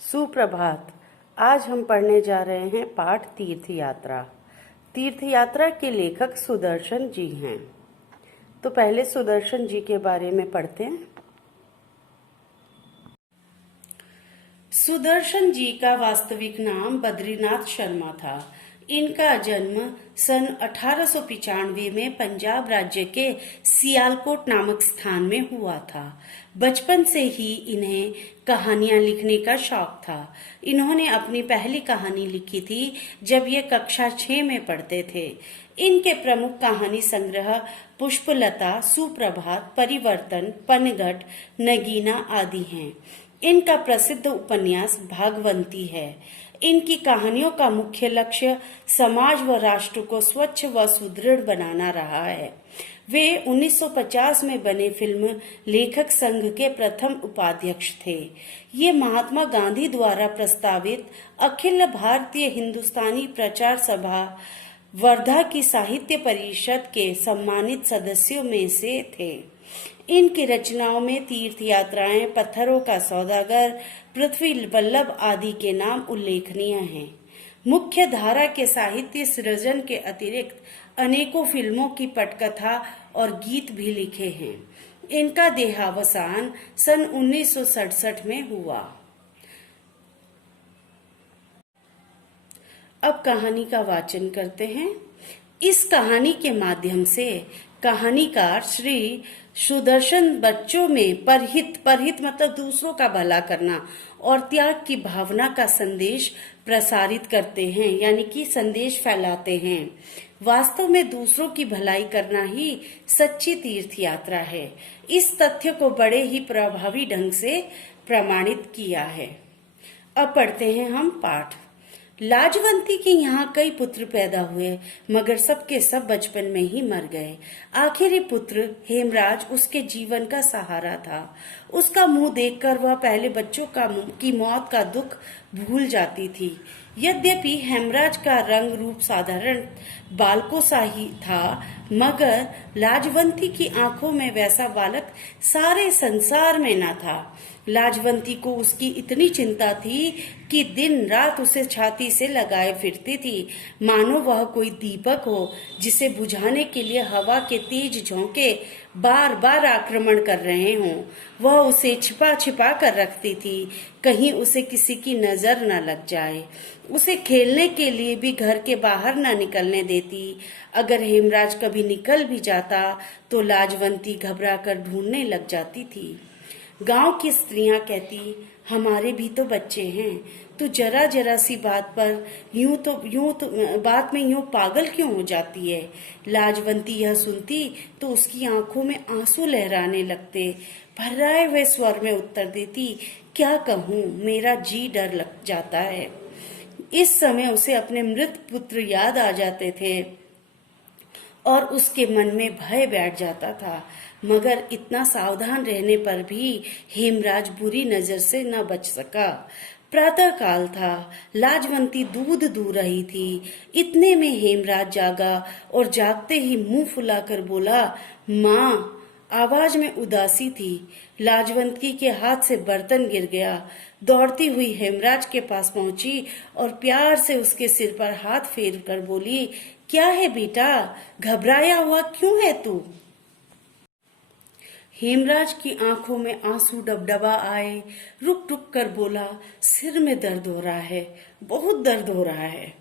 सुप्रभात। आज हम पढ़ने जा रहे हैं पाठ तीर्थ यात्रा। तीर्थ यात्रा के लेखक सुदर्शन जी हैं। तो पहले सुदर्शन जी के बारे में पढ़ते हैं। सुदर्शन जी का वास्तविक नाम बद्रीनाथ शर्मा था। इनका जन्म सन 1895 में पंजाब राज्य के सियालकोट नामक स्थान में हुआ था। बचपन से ही इन्हें कहानियां लिखने का शौक था। इन्होंने अपनी पहली कहानी लिखी थी जब ये कक्षा 6 में पढ़ते थे। इनके प्रमुख कहानी संग्रह पुष्पलता, सुप्रभात, परिवर्तन, पनघट, नगीना आदि हैं। इनका प्रसिद्ध उपन्यास भागवंती है। इनकी कहानियों का मुख्य लक्ष्य समाज व राष्ट्र को स्वच्छ व सुदृढ़ बनाना रहा है। वे 1950 में बने फिल्म लेखक संघ के प्रथम उपाध्यक्ष थे। ये महात्मा गांधी द्वारा प्रस्तावित अखिल भारतीय हिंदुस्तानी प्रचार सभा वर्धा की साहित्य परिषद के सम्मानित सदस्यों में से थे। इनकी रचनाओं में तीर्थ यात्राएं, पत्थरों का सौदागर, पृथ्वी वल्लभ आदि के नाम उल्लेखनीय हैं। मुख्य धारा के साहित्य सृजन के अतिरिक्त अनेकों फिल्मों की पटकथा और गीत भी लिखे हैं। इनका देहावसान सन 1967 में हुआ। अब कहानी का वाचन करते हैं। इस कहानी के माध्यम से कहानीकार श्री सुदर्शन बच्चों में परहित मतलब दूसरों का भला करना और त्याग की भावना का संदेश प्रसारित करते हैं, यानी कि संदेश फैलाते हैं। वास्तव में दूसरों की भलाई करना ही सच्ची तीर्थ यात्रा है। इस तथ्य को बड़े ही प्रभावी ढंग से प्रमाणित किया है। अब पढ़ते हैं हम पाठ। लाजवंती के यहाँ कई पुत्र पैदा हुए, मगर सबके सब बचपन में ही मर गए। आखिरी पुत्र हेमराज उसके जीवन का सहारा था। उसका मुंह देखकर वह पहले बच्चों की मौत का दुख भूल जाती थी। यद्यपि हेमराज का रंग रूप साधारण बालकों सा ही था, मगर लाजवंती की आंखों में वैसा बालक सारे संसार में न था। लाजवंती को उसकी इतनी चिंता थी कि दिन रात उसे छाती से लगाए फिरती थी, मानो वह कोई दीपक हो जिसे बुझाने के लिए हवा के तेज झोंके बार बार आक्रमण कर रहे हों। वह उसे छिपा छिपा कर रखती थी, कहीं उसे किसी की नजर न लग जाए। उसे खेलने के लिए भी घर के बाहर न निकलने देती। अगर हेमराज कभी निकल भी जाता तो लाजवंती घबरा कर ढूंढने लग जाती थी। गांव की स्त्रियां कहती, हमारे भी तो बच्चे हैं, तू जरा जरा सी बात पर बात में यूं पागल क्यों हो जाती है। लाजवंती यह सुनती तो उसकी आंखों में आंसू लहराने लगते। भर्राए हुए स्वर में उत्तर देती, क्या कहूँ, मेरा जी डर लग जाता है। इस समय उसे अपने मृत पुत्र याद आ जाते थे और उसके मन में भय बैठ जाता था। मगर इतना सावधान रहने पर भी हेमराज बुरी नजर से न बच सका। प्रातः काल था, लाजवंती दूध दूह रही थी। इतने में हेमराज जागा और जागते ही मुंह फुलाकर बोला, माँ। आवाज में उदासी थी। लाजवंती के हाथ से बर्तन गिर गया। दौड़ती हुई हेमराज के पास पहुंची और प्यार से उसके सिर पर हाथ फेर कर बोली, क्या है बेटा, घबराया हुआ क्यों है तू। हेमराज की आंखों में आंसू डबडबा आए। रुक रुक कर बोला, सिर में दर्द हो रहा है, बहुत दर्द हो रहा है।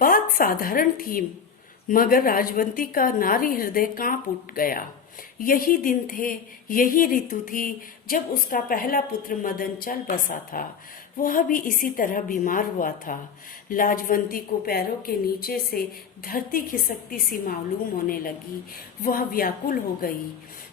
बात साधारण थी, मगर राजवंती का नारी हृदय कांप उठ गया। यही दिन थे, यही ऋतु थी जब उसका पहला पुत्र मदन चल बसा था। वह भी इसी तरह बीमार हुआ था। लाजवंती को पैरों के नीचे से धरती खिसकती सी मालूम होने लगी। वह व्याकुल हो गई।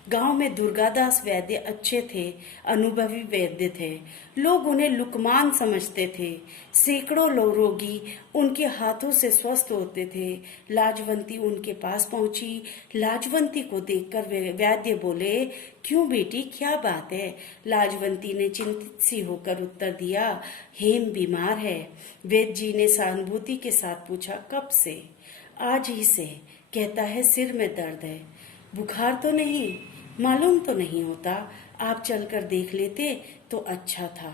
गांव में दुर्गादास वैद्य अच्छे थे, अनुभवी वैद्य थे। लोग उन्हें लुकमान समझते थे। सैकड़ों रोगी उनके हाथों से स्वस्थ होते थे। लाजवंती उनके पास पहुंची। लाजवंती को देखकर वैद्य बोले, क्यों बेटी, क्या बात है। लाजवंती ने चिंतित सी होकर उत्तर दिया, हेम बीमार है। वैद्य जी ने सहानुभूति के साथ पूछा, कब से। आज ही से, कहता है सिर में दर्द है। बुखार तो नहीं, मालूम तो नहीं होता, आप चलकर देख लेते तो अच्छा था।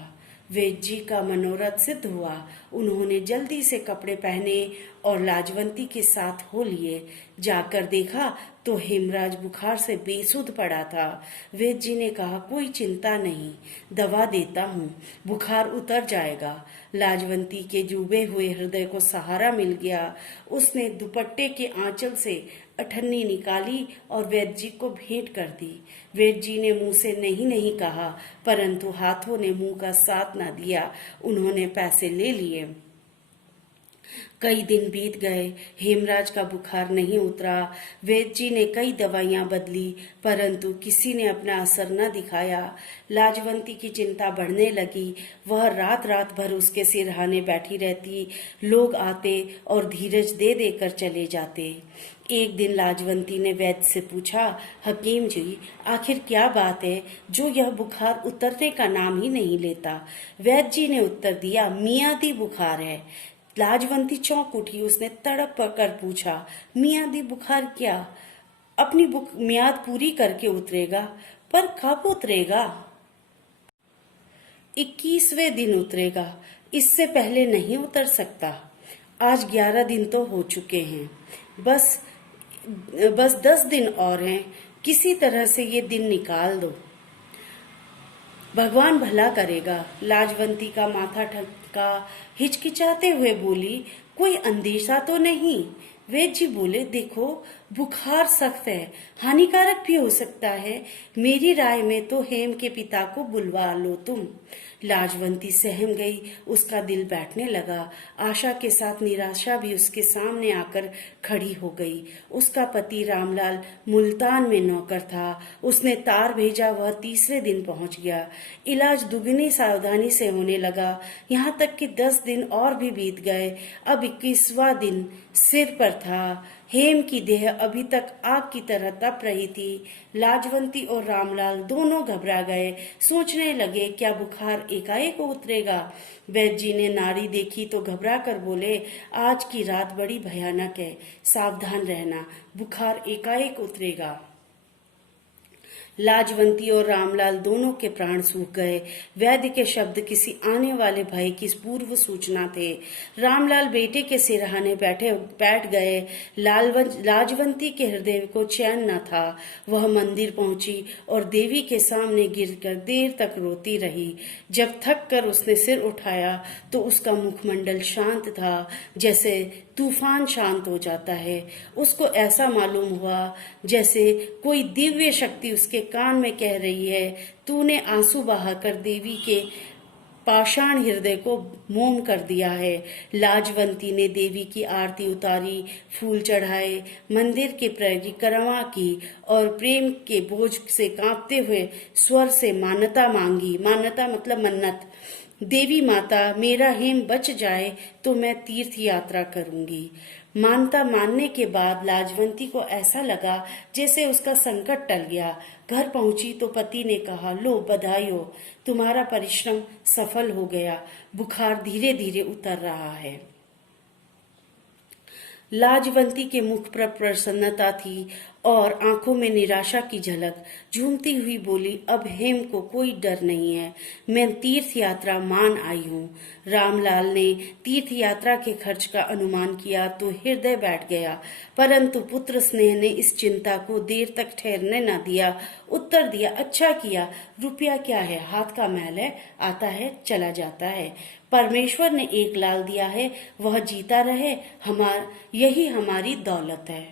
वैद्य जी का मनोरथ सिद्ध हुआ। उन्होंने जल्दी से कपड़े पहने और लाजवंती के साथ हो लिए। जाकर देखा तो हेमराज बुखार से बेसुध पड़ा था। वैद्य जी ने कहा, कोई चिंता नहीं, दवा देता हूँ, बुखार उतर जाएगा। लाजवंती के डूबे हुए हृदय को सहारा मिल गया। उसने दुपट्टे के आंचल से अठन्नी निकाली और वैद्य जी को भेंट कर दी। वैद्य जी ने मुंह से नहीं नहीं कहा, परंतु हाथों ने मुंह का साथ न दिया। उन्होंने पैसे ले लिए। कई दिन बीत गए, हेमराज का बुखार नहीं उतरा। वैद्य जी ने कई दवाइयां बदली, परंतु किसी ने अपना असर न दिखाया। लाजवंती की चिंता बढ़ने लगी। वह रात रात भर उसके सिरहाने बैठी रहती। लोग आते और धीरज दे देकर चले जाते। एक दिन लाजवंती ने वैद्य से पूछा, हकीम जी, आखिर क्या बात है जो यह बुखार उतरने का नाम ही नहीं लेता? वैद्य जी ने उत्तर दिया, मियादी बुखार है। लाजवंती चौंक उठी। उसने तड़प कर पूछा, मियादी बुखार क्या? अपनी मियाद पूरी करके उतरेगा, पर कब उतरेगा? 21वें दिन उतरेगा, इससे पहले नहीं उतर सकता। आज 11 दिन तो हो चुके हैं, बस 10 दिन और हैं। किसी तरह से ये दिन निकाल दो, भगवान भला करेगा। लाजवंती का माथा ठनका। हिचकिचाते हुए बोली, कोई अंदेशा तो नहीं? वैद्य जी बोले, देखो, बुखार सख्त है, हानिकारक भी हो सकता है। मेरी राय में तो हेम के पिता को बुलवा लो तुम। लाजवंती सहम गई। उसका दिल बैठने लगा। आशा के साथ निराशा भी उसके सामने आकर खड़ी हो गई। उसका पति रामलाल मुल्तान में नौकर था। उसने तार भेजा, वह 3रे दिन पहुंच गया। इलाज दुगनी सावधानी से होने लगा। यहाँ तक कि 10 दिन और भी बीत गए। अब 21वां दिन सिर पर था। हेम की देह अभी तक आग की तरह तप रही थी। लाजवंती और रामलाल दोनों घबरा गए। सोचने लगे, क्या बुखार एकाएक उतरेगा? वैद्य जी ने नाड़ी देखी तो घबरा कर बोले, आज की रात बड़ी भयानक है, सावधान रहना, बुखार एकाएक उतरेगा। लाजवंती और रामलाल दोनों के प्राण सूख गए। वैद्य के शब्द किसी आने वाले भय की पूर्व सूचना थे। रामलाल बेटे के सिरहाने बैठ गए। लाजवंती के हृदय को चैन न था। वह मंदिर पहुंची और देवी के सामने गिरकर देर तक रोती रही। जब थक कर उसने सिर उठाया तो उसका मुखमंडल शांत था, जैसे तूफान शांत हो जाता है। उसको ऐसा मालूम हुआ जैसे कोई दिव्य शक्ति उसके कान में कह रही है, तूने आंसू बहाकर देवी के पाषाण हृदय को मोम कर दिया है। लाजवंती ने देवी की आरती उतारी, फूल चढ़ाए, मंदिर की परिक्रमा की और प्रेम के बोझ से कांपते हुए स्वर से मान्यता मांगी। मान्यता मतलब मन्नत। देवी माता, मेरा हेम बच जाए तो मैं तीर्थ यात्रा करूंगी। मानता मानने के बाद लाजवंती को ऐसा लगा जैसे उसका संकट टल गया। घर पहुंची तो पति ने कहा, लो बधाई हो, तुम्हारा परिश्रम सफल हो गया, बुखार धीरे धीरे उतर रहा है। लाजवंती के मुख पर प्रसन्नता थी और आंखों में निराशा की झलक। झूमती हुई बोली, अब हेम को कोई डर नहीं है, मैं तीर्थ यात्रा मान आई हूँ। रामलाल ने तीर्थ यात्रा के खर्च का अनुमान किया तो हृदय बैठ गया, परंतु पुत्र स्नेह ने इस चिंता को देर तक ठहरने न दिया। उत्तर दिया, अच्छा किया, रुपया क्या है, हाथ का मैल है, आता है चला जाता है। परमेश्वर ने एक लाल दिया है, वह जीता रहे, यही हमारी दौलत है।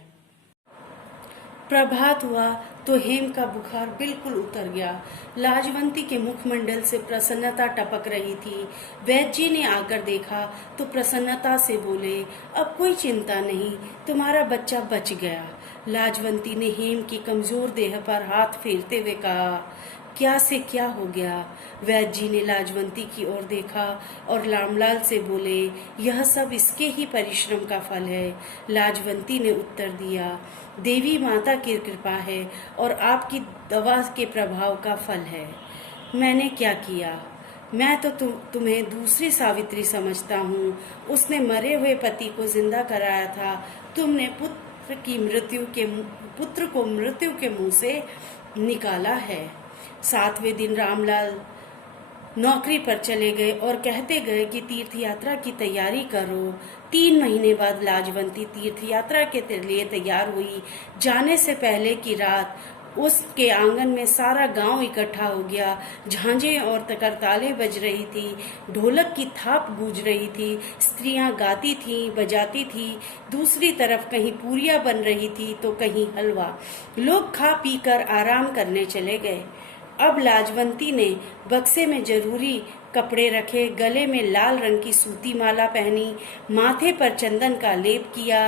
प्रभात हुआ तो हेम का बुखार बिल्कुल उतर गया। लाजवंती के मुखमंडल से प्रसन्नता टपक रही थी। वैद्य जी ने आकर देखा तो प्रसन्नता से बोले, अब कोई चिंता नहीं, तुम्हारा बच्चा बच गया। लाजवंती ने हेम की कमजोर देह पर हाथ फेरते हुए कहा, क्या से क्या हो गया? वैद्य जी ने लाजवंती की ओर देखा और रामलाल से बोले, यह सब इसके ही परिश्रम का फल है। लाजवंती ने उत्तर दिया, देवी माता की कृपा है और आपकी दवा के प्रभाव का फल है। मैंने क्या किया? मैं तो तुम्हें दूसरी सावित्री समझता हूँ। उसने मरे हुए पति को जिंदा कराया था। तुमने पुत्र को मृत्यु के मुंह से निकाला है। 7वें दिन रामलाल नौकरी पर चले गए और कहते गए कि तीर्थ यात्रा की तैयारी करो। 3 महीने बाद लाजवंती तीर्थ यात्रा के लिए तैयार हुई। जाने से पहले की रात उसके आंगन में सारा गांव इकट्ठा हो गया। झांझें और करतालें बज रही थी, ढोलक की थाप गूंज रही थी, स्त्रियां गाती थीं, बजाती थी। दूसरी तरफ कहीं पूरियां बन रही थी तो कहीं हलवा। लोग खा पी कर आराम करने चले गए। अब लाजवंती ने बक्से में जरूरी कपड़े रखे, गले में लाल रंग की सूती माला पहनी, माथे पर चंदन का लेप किया,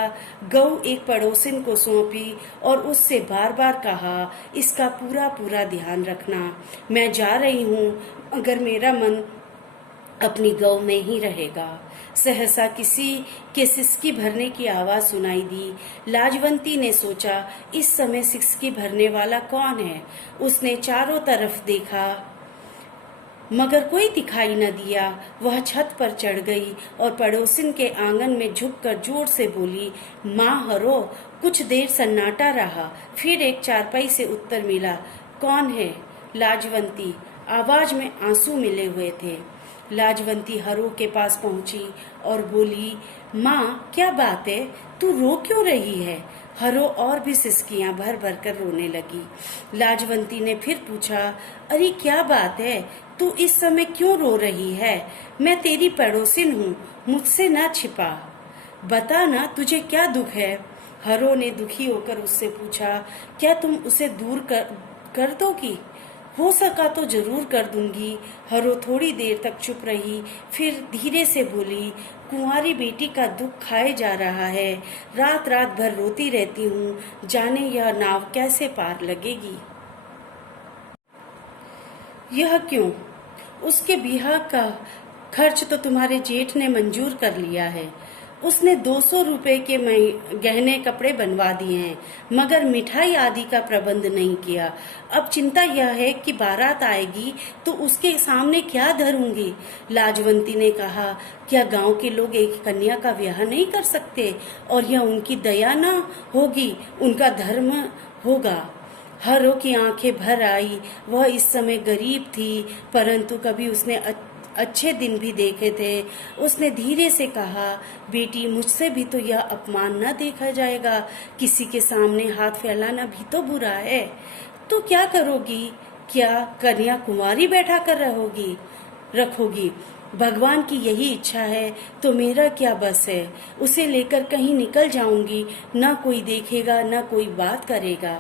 गऊ एक पड़ोसिन को सौंपी और उससे बार बार कहा, इसका पूरा पूरा ध्यान रखना। मैं जा रही हूँ मगर मेरा मन अपनी गौ में ही रहेगा। सहसा किसी के सिसकी भरने की आवाज सुनाई दी। लाजवंती ने सोचा, इस समय सिसकी भरने वाला कौन है। उसने चारों तरफ देखा मगर कोई दिखाई न दिया। वह छत पर चढ़ गई और पड़ोसिन के आंगन में झुककर जोर से बोली, माँ हरो। कुछ देर सन्नाटा रहा, फिर एक चारपाई से उत्तर मिला, कौन है? लाजवंती। आवाज में आंसू मिले हुए थे। लाजवंती हरो के पास पहुंची और बोली, माँ क्या बात है, तू रो क्यों रही है? हरो और भी सिसकियां भर भर कर रोने लगी। लाजवंती ने फिर पूछा, अरे क्या बात है, तू इस समय क्यों रो रही है? मैं तेरी पड़ोसिन हूँ, मुझसे ना छिपा, बता ना तुझे क्या दुख है। हरो ने दुखी होकर उससे पूछा, क्या तुम उसे दूर कर दोगी? हो सका तो जरूर कर दूंगी। हरो थोड़ी देर तक चुप रही, फिर धीरे से बोली, कुंवारी बेटी का दुख खाए जा रहा है। रात रात भर रोती रहती हूँ, जाने यह नाव कैसे पार लगेगी। यह क्यों? उसके ब्याह का खर्च तो तुम्हारे जेठ ने मंजूर कर लिया है। उसने 200 रुपए के गहने कपड़े बनवा दिए हैं, मगर मिठाई आदि का प्रबंध नहीं किया। अब चिंता यह है कि बारात आएगी तो उसके सामने क्या धरूंगी। लाजवंती ने कहा, क्या गांव के लोग एक कन्या का ब्याह नहीं कर सकते? और यह उनकी दया न होगी, उनका धर्म होगा। हरो की आंखें भर आई। वह इस समय गरीब थी, परंतु कभी उसने अच्छे दिन भी देखे थे। उसने धीरे से कहा, बेटी मुझसे भी तो यह अपमान न देखा जाएगा। किसी के सामने हाथ फैलाना भी तो बुरा है। तो क्या करोगी? क्या कन्या कुंवारी बैठा कर रखोगी? भगवान की यही इच्छा है तो मेरा क्या बस है। उसे लेकर कहीं निकल जाऊंगी, न कोई देखेगा न कोई बात करेगा।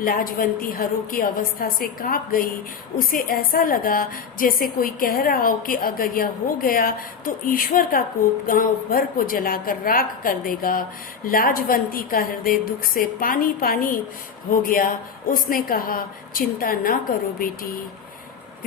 लाजवंती हरो की अवस्था से कांप गई। उसे ऐसा लगा जैसे कोई कह रहा हो कि अगर यह हो गया तो ईश्वर का कोप गांव भर को जलाकर राख कर देगा। लाजवंती का हृदय दुख से पानी पानी हो गया। उसने कहा, चिंता ना करो बेटी,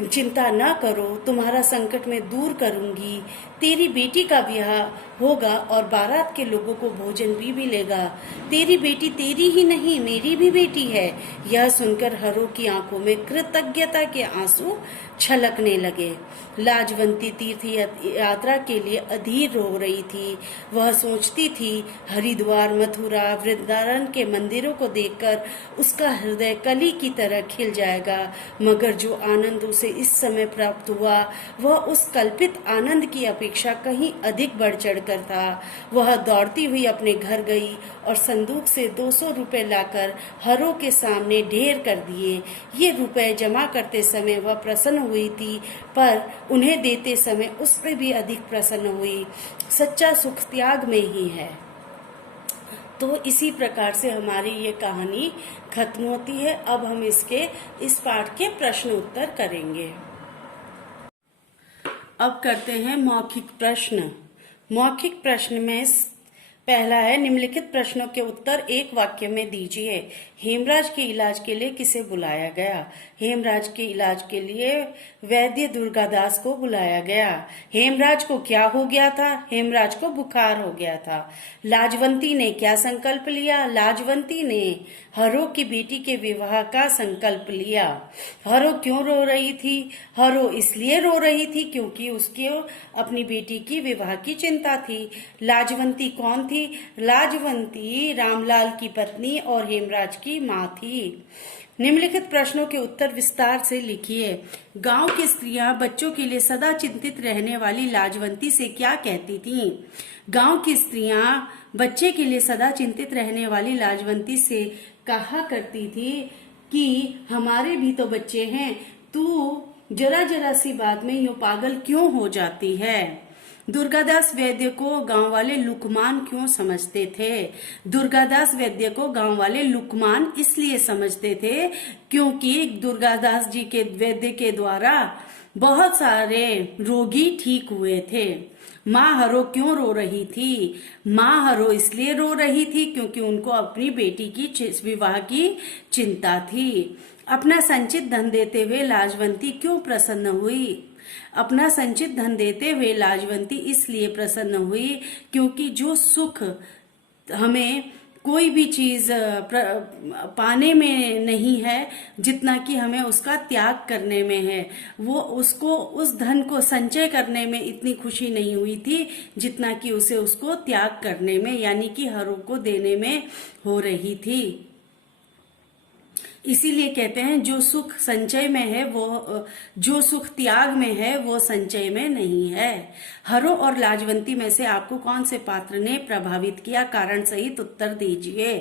चिंता न करो, तुम्हारा संकट मैं दूर करूंगी। तेरी बेटी का ब्याह होगा और बारात के लोगों को भोजन भी मिलेगा। तेरी बेटी तेरी ही नहीं, मेरी भी बेटी है। यह सुनकर हरो की आंखों में कृतज्ञता के आंसू छलकने लगे। लाजवंती तीर्थ यात्रा के लिए अधीर हो रही थी। वह सोचती थी, हरिद्वार, मथुरा, वृंदावन के मंदिरों को देखकर उसका हृदय कली की तरह खिल जाएगा। मगर जो आनंद उसे इस समय प्राप्त हुआ वह उस कल्पित आनंद की अपेक्षा कहीं अधिक बढ़ चढ़कर था। वह दौड़ती हुई अपने घर गई और संदूक से 200 रुपए लाकर हरो के सामने ढेर कर दिए। ये रुपए जमा करते समय वह प्रसन्न हुई थी, पर उन्हें देते समय उससे भी अधिक प्रसन्न हुई। सच्चा सुख त्याग में ही है। तो इसी प्रकार से हमारी ये कहानी खत्म होती है। अब हम इस पाठ के प्रश्न उत्तर करेंगे। अब करते हैं मौखिक प्रश्न। मौखिक प्रश्न में पहला है, निम्नलिखित प्रश्नों के उत्तर एक वाक्य में दीजिए। हेमराज के इलाज के लिए किसे बुलाया गया? हेमराज के इलाज के लिए वैद्य दुर्गादास को बुलाया गया। हेमराज को क्या हो गया था? हेमराज को बुखार हो गया था। लाजवंती ने क्या संकल्प लिया? लाजवंती ने हरो की बेटी के विवाह का संकल्प लिया। हरो क्यों रो रही थी? हरो इसलिए रो रही थी क्योंकि उसकी अपनी बेटी की विवाह की चिंता थी। लाजवंती कौन थी? लाजवंती रामलाल की पत्नी और हेमराज की माँ थी। निम्नलिखित प्रश्नों के उत्तर विस्तार से लिखिए। गांव की स्त्रियां बच्चों के लिए सदा चिंतित रहने वाली लाजवंती से क्या कहती थीं? गांव की स्त्रियां बच्चे के लिए सदा चिंतित रहने वाली लाजवंती से कहा करती थी कि हमारे भी तो बच्चे हैं, तू जरा जरा सी बात में यूं पागल क्यों हो जाती है? दुर्गादास वैद्य को गांव वाले लुकमान क्यों समझते थे? दुर्गादास वैद्य को गांव वाले लुकमान इसलिए समझते थे क्योंकि दुर्गादास जी के वैद्य के द्वारा बहुत सारे रोगी ठीक हुए थे। माँ हरो क्यों रो रही थी? माँ हरो इसलिए रो रही थी क्योंकि उनको अपनी बेटी की विवाह की चिंता थी। अपना संचित धन देते हुए लाजवंती क्यों प्रसन्न हुई? अपना संचित धन देते हुए लाजवंती इसलिए प्रसन्न हुई क्योंकि जो सुख हमें कोई भी चीज पाने में नहीं है जितना कि हमें उसका त्याग करने में है, वो उसको उस धन को संचय करने में इतनी खुशी नहीं हुई थी जितना कि उसे उसको त्याग करने में यानी कि हरों को देने में हो रही थी। इसीलिए कहते हैं जो सुख संचय में है वो, जो सुख त्याग में है वो संचय में नहीं है। हरो और लाजवंती में से आपको कौन से पात्र ने प्रभावित किया? कारण सहित उत्तर दीजिए।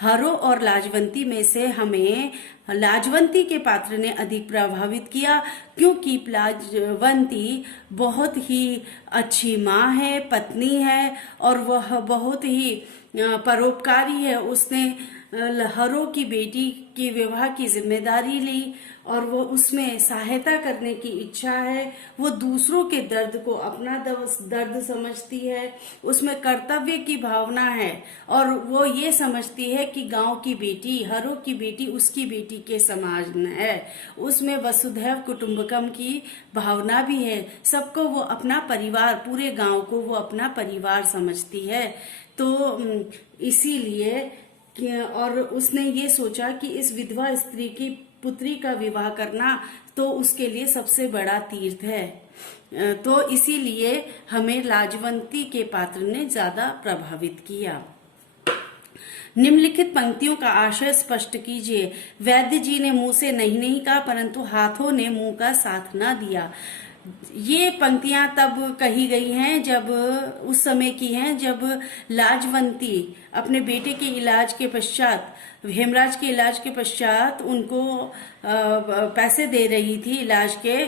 हरो और लाजवंती में से हमें लाजवंती के पात्र ने अधिक प्रभावित किया क्योंकि लाजवंती बहुत ही अच्छी माँ है, पत्नी है और वह बहुत ही परोपकारी है। उसने हरो की बेटी की विवाह की जिम्मेदारी ली और वो उसमें सहायता करने की इच्छा है। वो दूसरों के दर्द को अपना दर्द समझती है, उसमें कर्तव्य की भावना है और वो ये समझती है कि गांव की बेटी, हरो की बेटी उसकी बेटी के समान है। उसमें वसुधैव कुटुंबकम की भावना भी है, सबको वो अपना परिवार, पूरे गांव को वो अपना परिवार समझती है। तो इसीलिए और उसने ये सोचा कि इस विधवा स्त्री की पुत्री का विवाह करना तो उसके लिए सबसे बड़ा तीर्थ है। तो इसीलिए हमें लाजवंती के पात्र ने ज्यादा प्रभावित किया। निम्नलिखित पंक्तियों का आशय स्पष्ट कीजिए। वैद्य जी ने मुंह से नहीं नहीं कहा परंतु हाथों ने मुंह का साथ न दिया। ये पंक्तियां तब कही गई हैं जब उस समय की हैं जब लाजवंती अपने बेटे के इलाज के पश्चात, हेमराज के इलाज के पश्चात उनको पैसे दे रही थी इलाज के।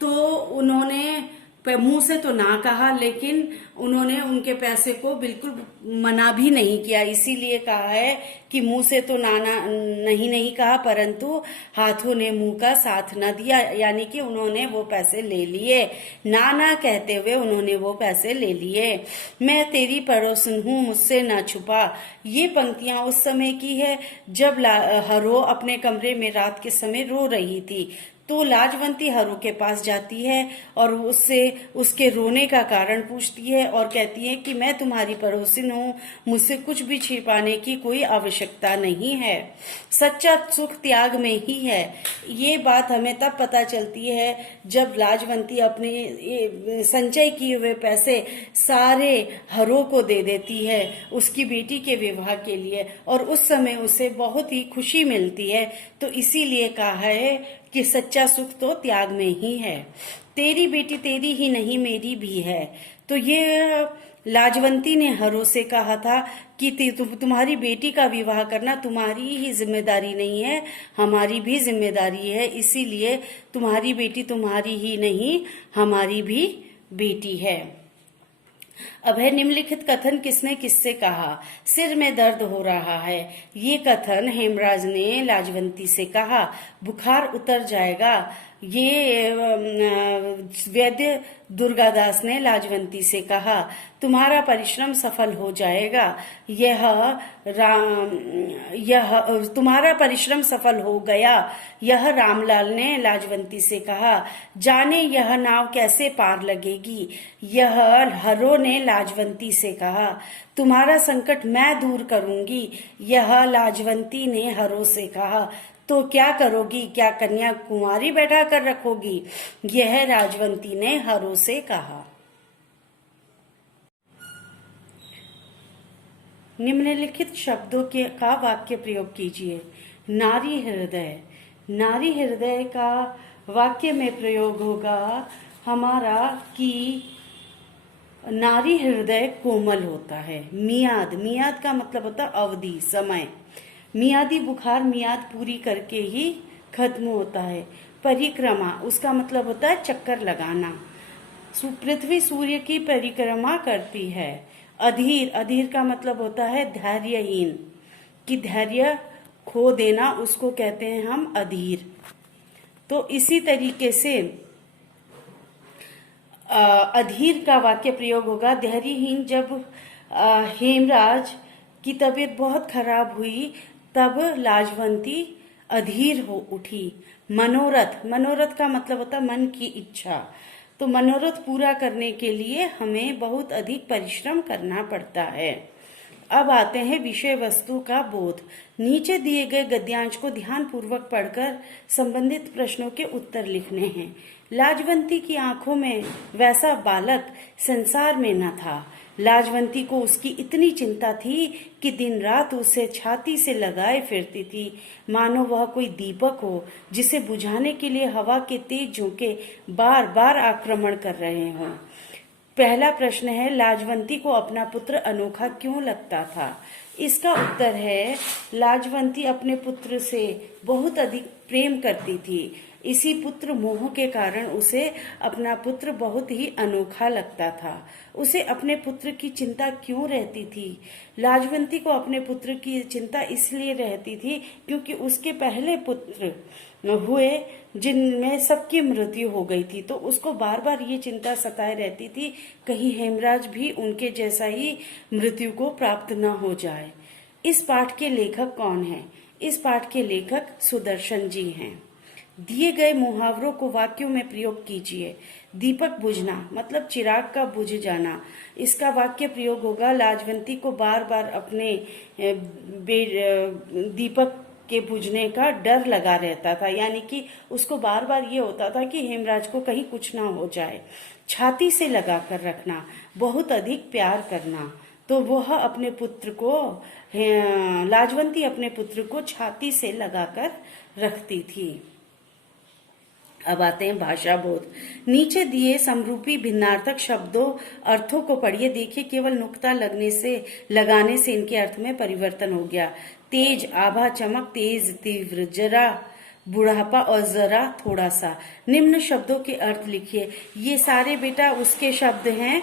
तो उन्होंने मुंह से तो ना कहा लेकिन उन्होंने उनके पैसे को बिल्कुल मना भी नहीं किया। इसीलिए कहा है कि मुंह से तो नहीं कहा परंतु हाथों ने मुंह का साथ न दिया, यानी कि उन्होंने वो पैसे ले लिए। ना कहते हुए उन्होंने वो पैसे ले लिए। मैं तेरी पड़ोसन हूँ, मुझसे ना छुपा। ये पंक्तियां उस समय की है जब हरो अपने कमरे में रात के समय रो रही थी। तो लाजवंती हरो के पास जाती है और उससे उसके रोने का कारण पूछती है और कहती है कि मैं तुम्हारी पड़ोसिन हूँ, मुझसे कुछ भी छिपाने की कोई आवश्यकता नहीं है। सच्चा सुख त्याग में ही है। ये बात हमें तब पता चलती है जब लाजवंती अपने संचय किए हुए पैसे सारे हरो को दे देती है उसकी बेटी के विवाह के लिए और उस समय उसे बहुत ही खुशी मिलती है। तो इसीलिए कहा है कि सच्चा सुख तो त्याग में ही है। तेरी बेटी तेरी ही नहीं मेरी भी है। तो ये लाजवंती ने हरो से कहा था कि तुम्हारी बेटी का विवाह करना तुम्हारी ही जिम्मेदारी नहीं है, हमारी भी जिम्मेदारी है। इसीलिए तुम्हारी बेटी तुम्हारी ही नहीं हमारी भी बेटी है। अब है निम्नलिखित कथन किसने किससे कहा? सिर में दर्द हो रहा है। ये कथन हेमराज ने लाजवंती से कहा। बुखार उतर जाएगा। ये वैद्य दुर्गादास ने लाजवंती से कहा। तुम्हारा परिश्रम सफल हो जाएगा। तुम्हारा परिश्रम सफल हो गया। यह रामलाल ने लाजवंती से कहा। जाने यह नाव कैसे पार लगेगी। यह हरो ने लाजवंती से कहा। तुम्हारा संकट मैं दूर करूंगी। यह लाजवंती ने हरो से कहा। तो क्या करोगी? क्या कन्या कुंवारी बैठा कर रखोगी? यह लाजवंती ने हरो से कहा। निम्नलिखित शब्दों का वाक्य प्रयोग कीजिए। नारी हृदय। नारी हृदय का वाक्य में प्रयोग होगा हमारा कि नारी हृदय कोमल होता है। मियाद, मियाद का मतलब होता है अवधि, समय। मियादी बुखार मियाद पूरी करके ही खत्म होता है। परिक्रमा, उसका मतलब होता है चक्कर लगाना। पृथ्वी सूर्य की परिक्रमा करती है। अधीर, अधीर का मतलब होता है धैर्यहीन, कि धैर्य खो देना, उसको कहते हैं हम अधीर। तो इसी तरीके से अधीर का वाक्य प्रयोग होगा धैर्यहीन। जब हेमराज की तबीयत बहुत खराब हुई तब लाजवंती अधीर हो उठी। मनोरथ, मनोरथ का मतलब होता है मन की इच्छा। तो मनोरथ पूरा करने के लिए हमें बहुत अधिक परिश्रम करना पड़ता है। अब आते हैं विषय वस्तु का बोध। नीचे दिए गए गद्यांश को ध्यान पूर्वक पढ़कर संबंधित प्रश्नों के उत्तर लिखने हैं। लाजवंती की आंखों में वैसा बालक संसार में न था। लाजवंती को उसकी इतनी चिंता थी कि दिन रात उसे छाती से लगाए फिरती थी, मानो वह कोई दीपक हो जिसे बुझाने के लिए हवा के तेज झोंके बार बार आक्रमण कर रहे हों। पहला प्रश्न है, लाजवंती को अपना पुत्र अनोखा क्यों लगता था? इसका उत्तर है, लाजवंती अपने पुत्र से बहुत अधिक प्रेम करती थी। इसी पुत्र मोह के कारण उसे अपना पुत्र बहुत ही अनोखा लगता था। उसे अपने पुत्र की चिंता क्यों रहती थी? लाजवंती को अपने पुत्र की चिंता इसलिए रहती थी क्योंकि उसके पहले पुत्र हुए जिनमें सबकी मृत्यु हो गई थी, तो उसको बार बार ये चिंता सताए रहती थी कहीं हेमराज भी उनके जैसा ही मृत्यु को प्राप्त न हो जाए। इस पाठ के लेखक कौन हैं? इस पाठ के लेखक सुदर्शन जी हैं। दिए गए मुहावरों को वाक्यों में प्रयोग कीजिए। दीपक बुझना मतलब चिराग का बुझ जाना। इसका वाक्य प्रयोग होगा, लाजवंती को बार बार अपने दीपक के बुझने का डर लगा रहता था, यानी कि उसको बार बार ये होता था कि हेमराज को कहीं कुछ ना हो जाए। छाती से लगा कर रखना, बहुत अधिक प्यार करना। तो वह अपने पुत्र को, लाजवंती अपने पुत्र को छाती से लगाकर रखती थी। अब आते हैं भाषा बोध। नीचे दिए समरूपी भिन्नार्थक शब्दों अर्थों को पढ़िए। देखिए, केवल नुक्ता लगाने से इनके अर्थ में परिवर्तन हो गया। तेज, आभा, चमक, तेज, तीव्र, जरा, बुढ़ापा और जरा, थोड़ा सा। निम्न शब्दों के अर्थ लिखिए। ये सारे बेटा उसके शब्द हैं,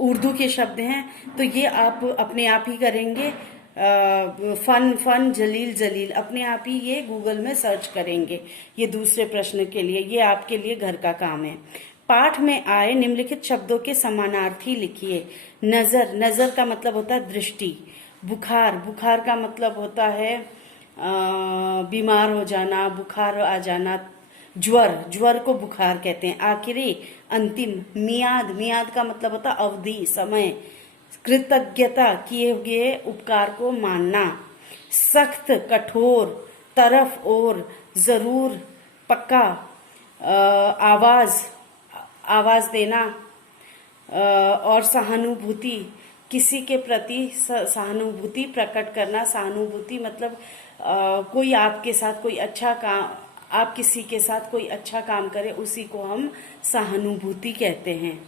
उर्दू के शब्द हैं, तो ये आप अपने आप ही करेंगे। फन, जलील, जलील, अपने आप ही ये गूगल में सर्च करेंगे। ये दूसरे प्रश्न के लिए, ये आपके लिए घर का काम है। पाठ में आए निम्नलिखित शब्दों के समानार्थी लिखिए। नजर, नजर का मतलब होता है दृष्टि। बुखार, बुखार का मतलब होता है बीमार हो जाना, बुखार आ जाना। ज्वर, ज्वर को बुखार कहते हैं। आखिरी, अंतिम। मियाद, मियाद का मतलब होता है अवधि, समय। कृतज्ञता, किए हुए उपकार को मानना। सख्त, कठोर, तरफ, और, जरूर, पक्का। आवाज, आवाज देना। और सहानुभूति, किसी के प्रति सहानुभूति प्रकट करना। सहानुभूति मतलब कोई आपके साथ कोई अच्छा काम, आप किसी के साथ कोई अच्छा काम करे, उसी को हम सहानुभूति कहते हैं।